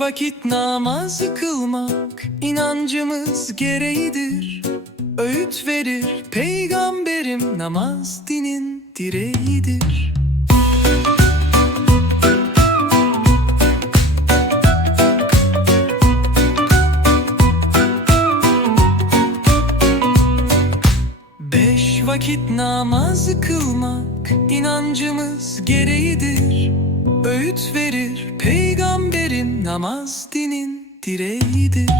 vakit namaz kılmak inancımız gereğidir. Öğüt verir peygamberim namaz dinin direğidir. Beş vakit namaz kılmak inancımız gereğidir. Öğüt verir peygamberim namaz dinin direğidir.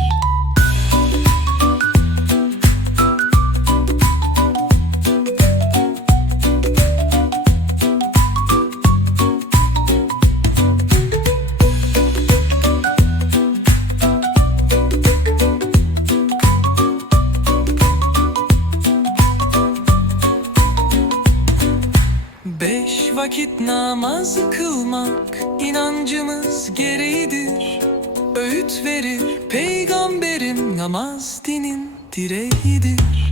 Beş vakit namaz kılmak gereğidir. Öğüt verir peygamberim namaz dinin direğidir.